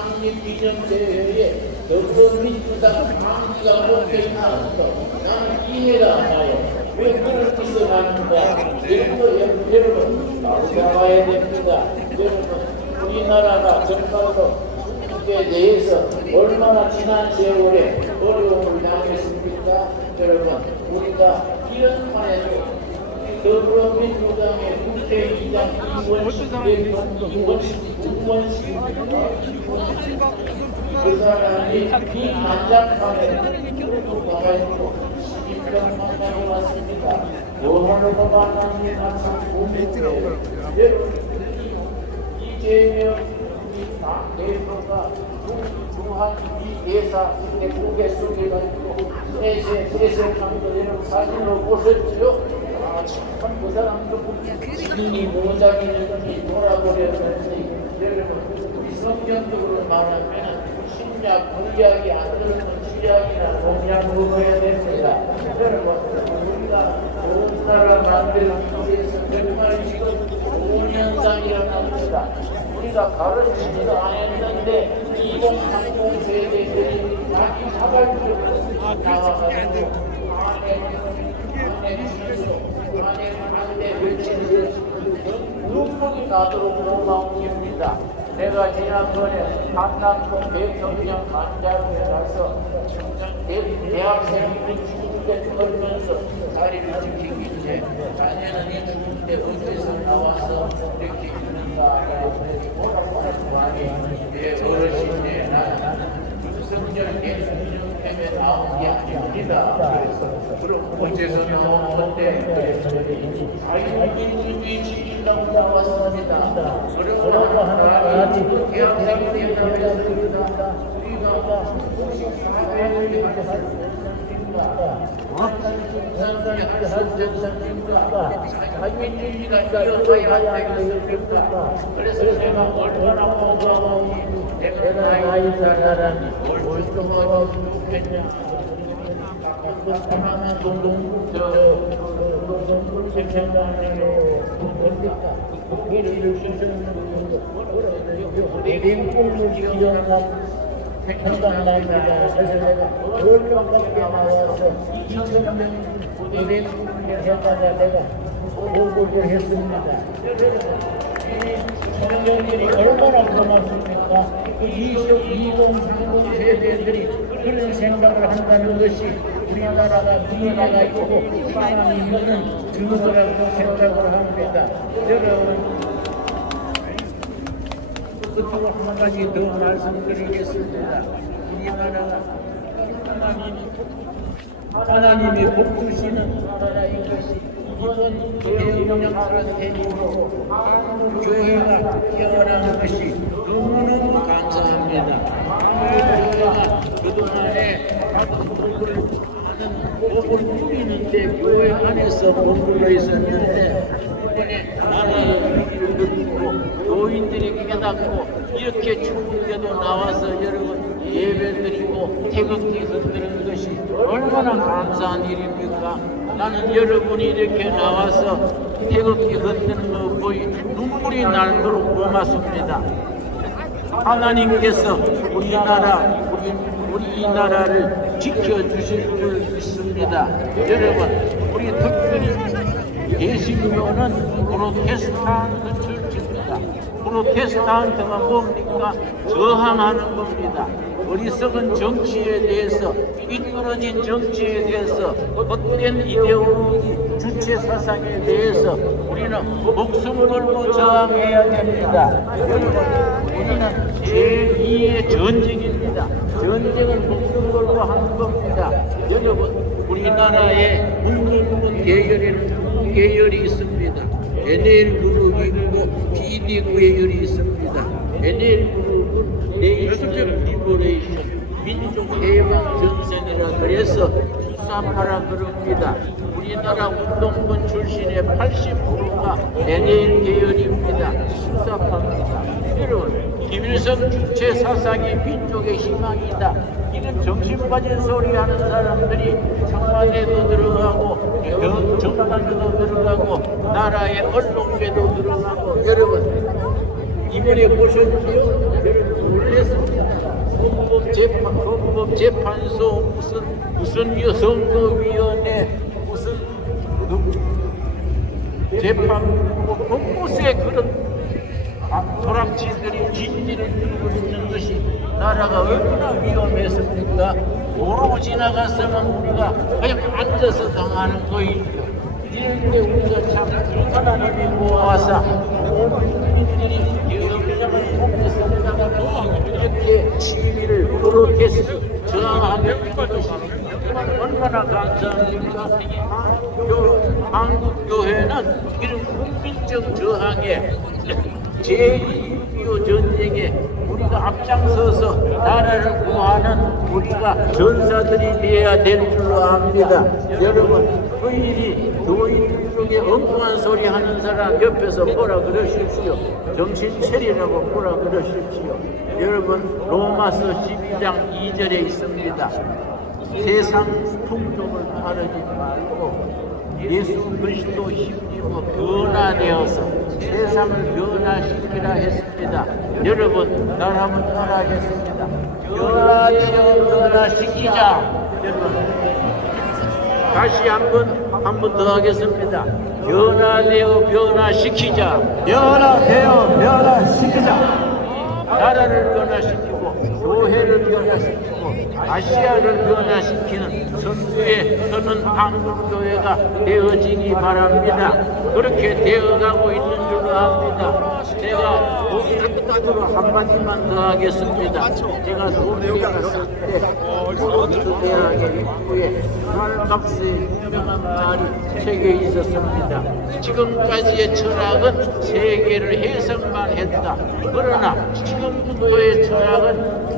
창립 기념대회에 더불어민주당 강기가 못되지 않았어. 나는 이해가 안 가요. 왜 그런 짓을 하는가? 여러분, 바로 잡아야 됩니다. 여러분, 우리나라가 정말로 국익에 대해서 얼마나 지난 세월에 어려움을 당했습니까? 여러분, 우리가 이런 판에도 더불어민주당의 국회의장 이원식 그 사람이 비난장판에 또 가가지고 시민들 만나러 왔습니다. 영화로 만나는 게 참 고민이에요. 이재명 대표가 중한 대사 대국에 속해가지고 세상도 이런 사진을 보셨죠? 그 사람도 신이 모자기는 돌아버렸는지 여러분 우리 성경적으로 말하면 신약 공약이 안 들어있는 신약이나 공약으로 해야 됩니다. 여러분 우리가 좋은 나라 만들기 위해서 정말 지금 5년상 일어납니다. 우리가 가르치지도 안 했는데 2030 세대들이 자기 자발적으로 나와가지고 눈물이 나도록 고마운 일입니다. 내가 지난번에 한남동 대통령 관장에 가서 대학생들이 죽을 걸면서 자리를 지키고 있는데 자네는 이 죽을 때 어디서 나와서 이렇게 있는가 뭐라고 많이 어르신네 나는 윤석열 대통령 때문에 나온 게 아닙니다. 그럼 어째서 나왔는데 자유민주주의 지키려고 나왔습니다. 그러고 하나님 대학생들이 나왔습니다. 우리가 공식사회를 할수 있습니다. 상상이 할수 있습니다. 자유민주주의가 일어나야 되겠습니까? 그래서 제가 얼마나 고마워 내가 나이 사람이 멀쩡하고 좋겠냐 하나는 생각하는 국회를 주시는 내림골을 지어서 생각합니다. 그래서 내가 월급밖에 나와서 2,000명 내림골을 해다가 내가 보고를 했습니다. 청년들이 얼마나 고맙습니까? 그 2030 세대들이 그런 생각을 한다는 것이 우리나라가 미래가 있고 희망이 있는 증거라고 생각을 합니다. 여러분, 끝으로 한 가지 더 말씀드리겠습니다. 우리나라가 하나님이 복 주시는 나라인 것이 이번 대통령 사태로 교회가 깨어나는 것이 너무너무 감사합니다. 교회가 그동안에 복을 누리는데 교회 안에서 머물러 있었는데 이번에 나라의 위기를 느끼고 교인들이 깨닫고 이렇게 추운데도 나와서 여러분 예배드리고 태극기 흔드는 것이 얼마나 감사한 일입니까? 나는 여러분이 이렇게 나와서 태극기 흔드는 거 보이 눈물이 나도록 고맙습니다. 하나님께서 우리 이 나라를 지켜주실 줄 믿습니다. 여러분, 우리 특별히 개신교는 프로테스탄트 철치입니다. 프로테스탄트가 뭡니까? 저항하는 겁니다. 어리석은 정치에 대해서, 삐뚤어진 정치에 대해서, 헛된 이데올로기, 주체 사상에 대해서 우리는 목숨을 걸고 저항해야 됩니다. 여러분, 우리는 제2의 전쟁입니다. 전쟁은 목숨 걸고 하는 겁니다. 여러분, 우리나라에 묵묵은 계열에는 두 계열이 있습니다. NL 그룹이 있고 PD 계열이 있습니다. NL 그룹은 네이셔널 리버레이션 민족 해방 전선이라 그래서 수사파라 그럽니다. 우리나라 운동권 출신의 80%가 NL 계열입니다. 수사파입니다. 여러분, 김일성 주체 사상이 민족의 희망이다. 이런 정신 빠진 소리 하는 사람들이 청와대도 들어가고 정당도 들어가고 나라의 언론계도 들어가고 여러분 이번에 보셨죠? 여러분 놀랬습니다. 헌법재판소 무슨 선거위원회 무슨 재판 곳곳에 그런 도락질들이 진지를 들고 있는 것이 나라가 얼마나 위험했습니까? 도로 지나갔으면 우리가 그냥 앉아서 당하는 거이죠. 이럴 때 우리가 참 하나님이 모아서 국민들이 여러분을 통해서 이렇게 시위를 프로테스트 저항하는 것이 얼마나 감사합니까? 한국교회는 이런 국민적 저항에 제2.6.25 전쟁에 우리가 앞장서서 나라를 구하는 우리가 전사들이 되어야 될 줄로 압니다. 여러분, 교인이 중에 엉뚱한 소리 하는 사람 옆에서 뭐라 그러십시오. 정신 차리라고 뭐라 그러십시오. 여러분, 로마서 12장 2절에 있습니다. 세상 풍속을 따르지 말고 예수 그리스도 힘입어 변화되어서 세상을 변화시키라 했습니다. 여러분, 나라 한번 따라하겠습니다. 변화되어 변화시키자. 여러분, 다시 한 번 더 하겠습니다. 변화되어 변화시키자. 변화되어 변화시키자. 나라를 변화시키고 교회를 변화시키고 아시아를 변화시키는 선교에 서는 한국교회가 되어지기 바랍니다. 그렇게 되어가고 있는 줄로 압니다. 제가 끝으로 한마디만 더 하겠습니다. 제가 소대에 갔을 때 대학의 입구에 말값의 유명한 말이 책에 있었습니다. 지금까지의 철학은 세계를 해석만 했다. 그러나 지금부터의 철학은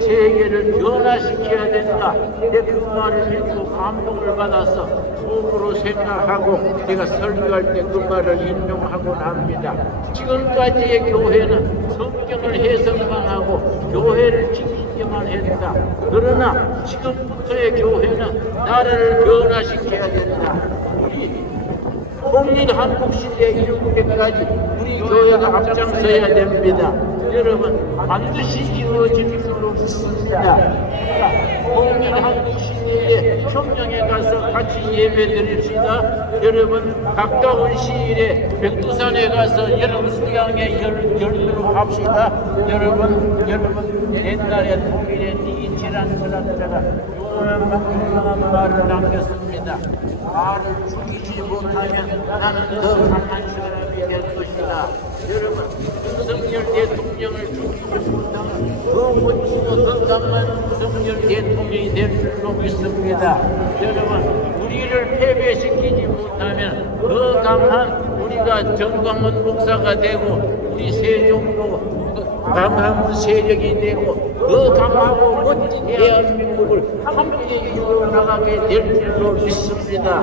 세계를 변화시켜야 된다. 그 말을 듣고 감동을 받아서 속으로 생각하고 제가 설교할 때 그 말을 인용하곤 합니다. 지금까지의 교회는 성경을 해석만 하고 교회를 지키기만 했다. 그러나 지금부터의 교회는 나라를 변화시켜야 된다. 우리 통일 한국 시대에 이룰 때까지 우리 교회가 앞장서야 됩니다. 여러분, 반드시 이루어질 줄로 믿습니다. 통일 한국 시대에 평양에 가서 같이 예배드립시다. 여러분, 가까운 시일에 백두산에 가서 여러분 수양에 열도록 합시다. 여러분 옛날에 통일의 니치란 철학자가 유명한 말을 남겼습니다. 말을 죽이지 못하면 나는 더 강한 사람이 될 것이다. 여러분, 윤석열 대통령을 죽이지 못하면 더 멋지고 더 강한 윤석열 대통령이 될 줄로 믿습니다. 여러분, 우리를 패배시키지 못하면 더 강한 우리가 정광훈 목사가 되고 우리 세종도 강한 세력이 되고 더 강하고 멋진 대한민국을 함께 이루어나가게 될 줄로 믿습니다.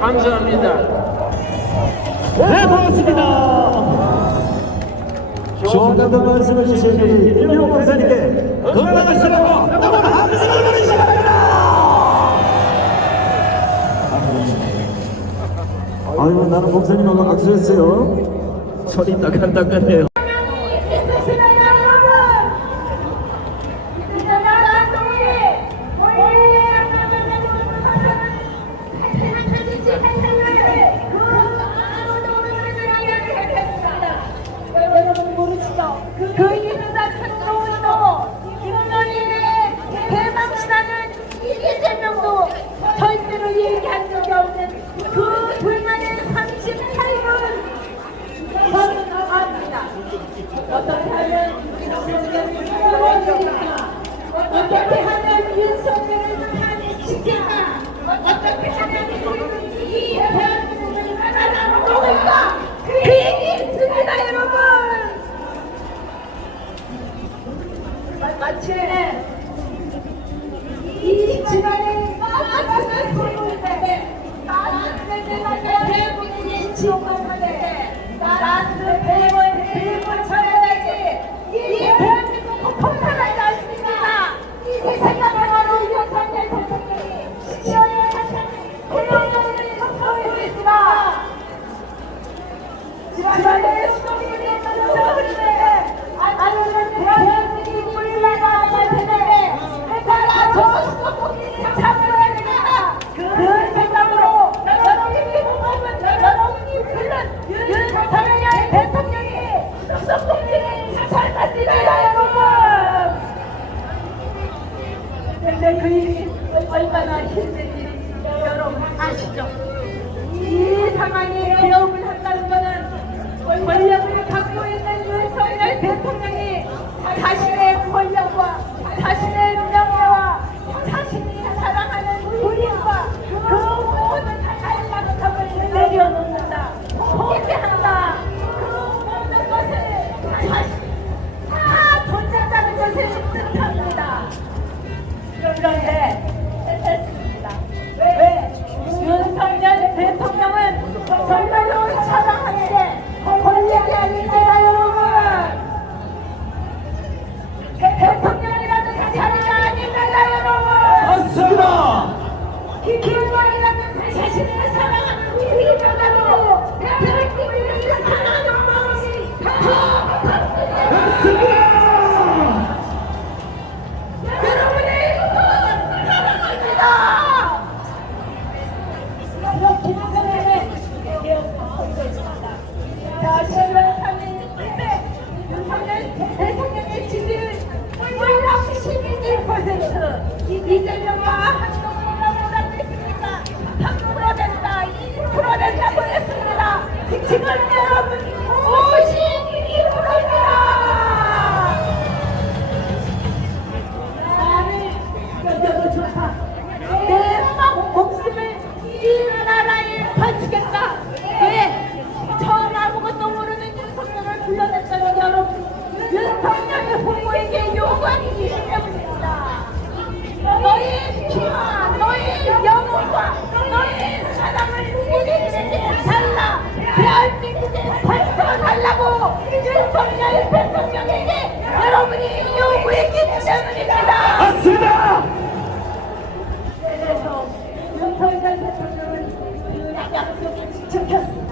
감사합니다. 네, 고맙습니다. 좋은 말씀을 주신 김일호 목사님께 건강하시라고 너무 함성을 보내주시기 바랍니다. 아유, 나는 목사님 너무 악수했어요. 소리 따끈따끈해요. 그 인사 천도도 김건희의 대망신하는 이재명도 절대로 얘기한 적이 없는 그 불만의 38분 저는 압니다. 어떻게 하면 윤석열을 끌어올릴까? 어떻게 하면 윤석열을 탄핵시킬까? 어떻게 하면 이 대한민국을 하나로 먹을까? 그 얘기 있습니다, 여러분. 마치 이 집안에 가슴을 쏟을 때 가슴을 내가 대국민이 지옥하는데 나를 배를 쳐야 되지. 이 대한민국은 폭탄하지 않습니다. 이 생각으로 윤석열 대통령이 시원의 대통령을 선포하고 있습니다. 집안에 수동이 있는 서울에 아주는 대한민국이 물러나고 그때 그 일이 얼마나 힘든지 여러분 아시죠? 이 상황에 개혁을 한다는 것은 권력을 갖고 있는 윤석열 대통령이 자신의 권력과 자신의 명예와 자신이 사랑하는 군인과 그 모든 안락함을 내려놓는다, 포기한다. 그 모든 것을 자신이 다 던진다는 것을 뜻합니다. 그런데 됐습니다. 왜? 윤석열 대통령은 정말로 사랑하는 게 권력이 아닙니다, 여러분. 대통령이라는 자리가 아닙니다, 여러분. 맞습니다. 기왕이라는 자신을 사랑하는 우리보다도 대한민국을 사랑하는 마음이 더 컸습니다. 여러분의 사랑합니다. 그렇기 때문에 기억하고 있습니다. 자, 10월 3일 윤석열 대통령의 지지율 무려 11%, 이재명과 한동훈이가 뭐라고 했습니까? 3% 된다, 2% 된다고 했습니다. 지금 여러분 52%입니다. 나를 여겨도 좋다. 내 목숨을 이 나라에 바치겠다. 왜? 처음 아무것도 모르는 윤석열을 불러냈다는 여러분, 윤석열 후보에게 요구하기 때문입니다. 너의 피와 너의 영혼과 너의 사랑을 우리에게 달라. 대한민국에 발표달라고 윤석열 대통령에게 여러분이 요구했기 때문입니다. 맞습니다. 그래서 윤석열 대통령은 그 약속을 지켰습니다.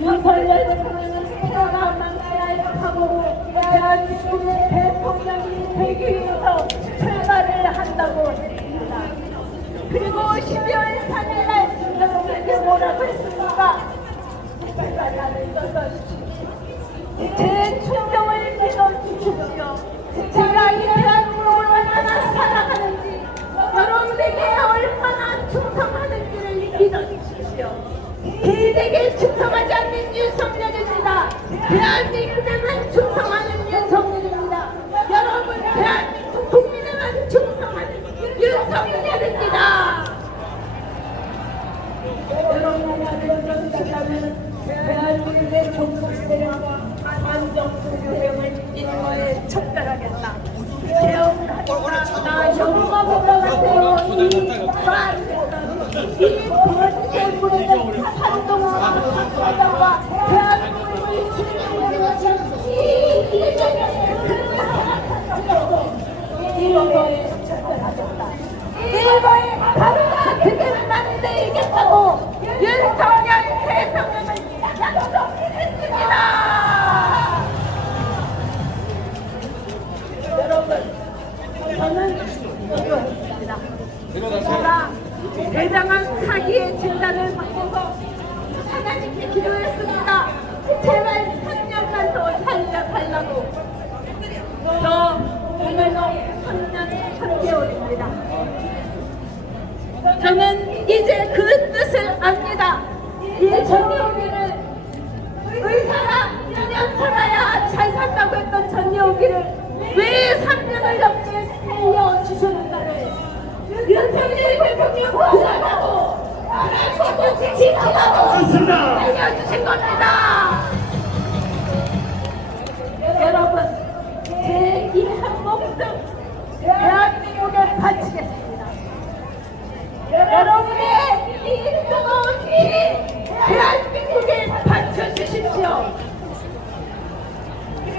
윤석열 대통령은 코로나 망가야 하고 대한민국의 대통령이 되기 위해서 출마를 한다고 했습니다. 그리고 12월 3일날 여러분에게 뭐라고 했습니까? 출마를 떠나주십시오. 제 충정을 믿어주십시오. 제가 이 대한민국을 얼마나 사랑하는지, 여러분에게 얼마나 충성하는지를 믿어주십시오. 개인에게 충성하지 않는 윤석열입니다. 대한민국에만 충성하는 윤석열입니다. 여러분, 대한민국 국민에만 충성하는 윤석열입니다. 여러분이 알려준다면 대한민국의 종북세력과 안정부세력을 인거에 척결하겠다. 개혁을 하겠다. 나 영웅하고 올라갔어요. 이 번개불의 한동훈과 박사장과 대한민국을 지키는 이 이재명의 그 하나도 일거에 척결하겠다. 일거에 바로가 그들을 만들겠다고 윤석열 대통령을 약속했습니다. 여러분, 저는 이거였습니다. 제가 대장암 사기의 진단을 받고서 하나님께 기도했습니다. 제발 3년만 더 살려달라고. 저 오늘로 3년 3개월입니다. 저는 이제 그 뜻을 압니다. 이 전여기를 의사가 2년 살아야 잘 산다고 했던 전여기를 왜 3년을 넘게 살려주셨는가를 윤석열 대통령 구하라고 나라를 지키라고 알려주신 겁니다. 여러분, 제 이 한 목숨 대한민국에 바치겠습니다. 여러분의 이 뜨거운 피 대한민국에 바쳐주십시오.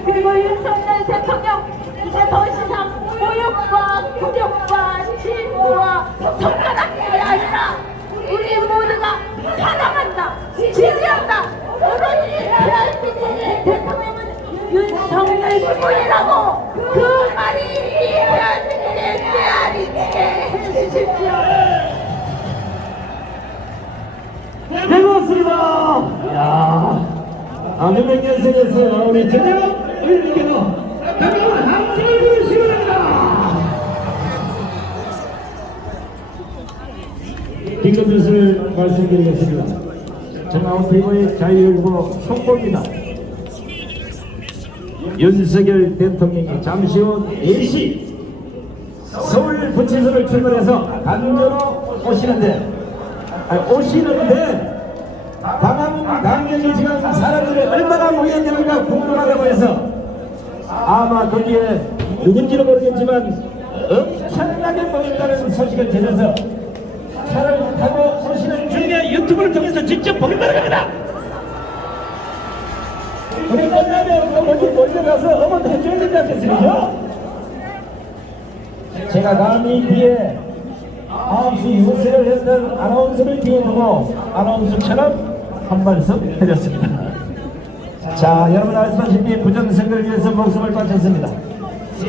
그리고 윤석열 대통령, 이제 더 이상 모욕과 굴욕과 진부와 손가락이 아니라 우리 모두가 사랑한다, 지지한다. 오로지 대한민국의 대통령은 윤석열 후보이라고 그 말이 이 대한민국의 말씀드리겠습니다. 전화원TV의 자유일보 속보입니다. 윤석열 대통령이 잠시 후 4시 서울 부치소를 출근해서 강정으로 오시는데 방화문 강정이 지금 사람들이 얼마나 모였는가 궁금하다고 해서 아마 거기에 누군지는 모르겠지만 엄청나게 모였다는 소식을 전해서 차를 타고 오시는 중에 유튜브를 통해서 직접 보겠다는 겁니다. 우리 끝나면 어머니 몰려가서 어머니 해줘야 되지 않겠습니까? 제가 감히 뒤에 9시 유세를 했던 아나운서를 뒤에 두고 아나운서처럼 한 말씀 드렸습니다. 자, 여러분 아시다시피 부정선거를 위해서 목숨을 바쳤습니다.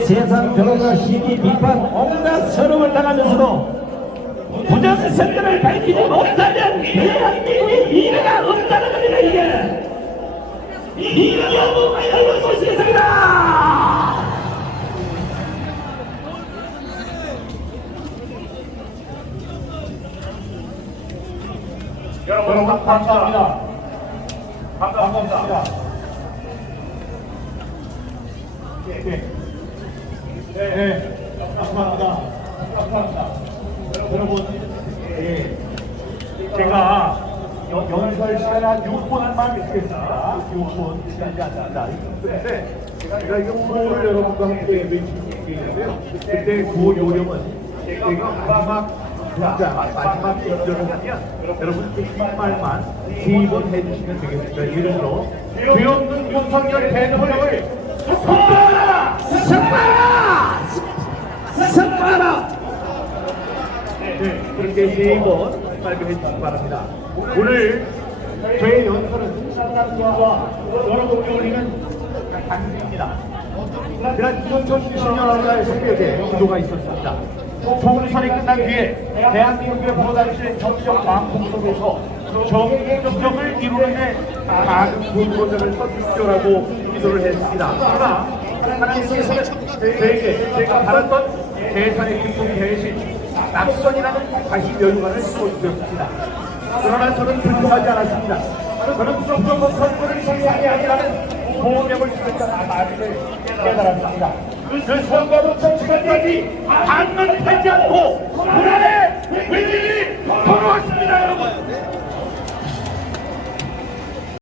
세상 변호사 시기 비판 온갖 서름을 당하면서도 부정선거를 밝히지 못하면 대한민국에 미래가 없다는 겁니다. 이게 너무 알고 보시겠습니다. 여러분 감사합니다. 반갑습니다. 감사합니다. 여러분, 제가 연설 시간 한 6분만 있겠습니다. 6분 시간이 안 납니다. 그런데 제가 이거 구호를 여러분과 함께 외치는데요. 그때 구호 요령은 제가 마지막 문장, 마지막 문장을 하면 여러분 그 말만 3번 해주시면 되겠습니다. 예를 들어 죄 없는 윤석열 대통령을 석방하라! 석방하라! 네, 그렇게 3번 발표해 주시기 바랍니다. 오늘 저의 연설은 사람들과 여러분께 올리는 당부입니다. 지난 2017년 새벽에 기도가 있었습니다. 총선이 끝난 뒤에 대한민국의 보호단체의 정치적 망통 속에서 정의정을 이루는 작은 공보전을 서주시오라고 기도를 했습니다. 그러나 하나님께서는 저에게 제가 바랐던 대선의 기쁨 대신 낙선이라는 다시 열관을 쏘주셨습니다. 그러나 저는 불평하지 않았습니다. 저는 무조건 선거를 성공이 아니라는 보명을 지켰다는 말을 깨달았습니다. 그 선거부터 지금까지 한번 팔지 않고 불안해